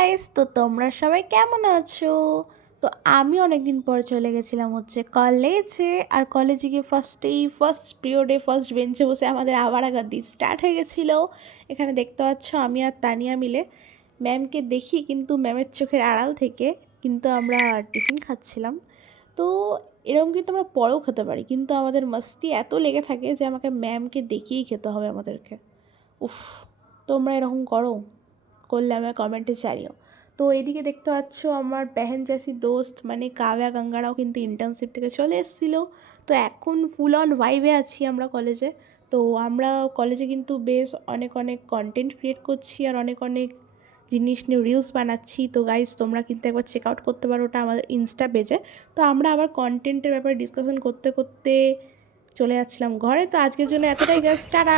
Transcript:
Guys, তো তোমরা সবাই কেমন আছো? তো আমি অনেক দিন পর চলে গেছিলাম হচ্ছে কলেজে। আর কলেজে গিয়ে ফার্স্ট পিরিয়ডে ফার্স্ট বেঞ্চে বসে আমাদের আবার আগাদ্দি স্টার্ট হয়ে গেছিলো। এখানে দেখতে পাচ্ছ আমি আর তানিয়া মিলে ম্যামকে দেখি, কিন্তু ম্যামের চোখের আড়াল থেকে। কিন্তু আমরা টিফিন খাচ্ছিলাম। তো এরকম কিন্তু আমরা পরেও খেতে পারি, কিন্তু আমাদের মস্তি এত লেগে থাকে যে আমাকে ম্যামকে দেখিয়েই খেতে হবে আমাদেরকে। উফ, তোমরা এরকম করো? করলে আমায় কমেন্টে জানিও। তো এদিকে দেখতে পাচ্ছ আমার বেহেন জেসি দোস্ত মানে কাব্যা গঙ্গারাও কিন্তু ইন্টার্নশিপ থেকে চলে এসেছিলো। তো এখন ফুল অন ভাইবে আছি আমরা কলেজে। তো আমরা কলেজে কিন্তু বেশ অনেক অনেক কন্টেন্ট ক্রিয়েট করছি আর অনেক অনেক জিনিস নিয়ে রিলস বানাচ্ছি। তো গাইজ তোমরা কিন্তু একবার চেক আউট করতে পারো, ওটা আমাদের ইনস্টা পেজে। তো আমরা আবার কন্টেন্টের ব্যাপারে ডিসকাশন করতে করতে চলে যাচ্ছিলাম ঘরে। তো আজকের জন্য এতটাই, গাইজ টাটা।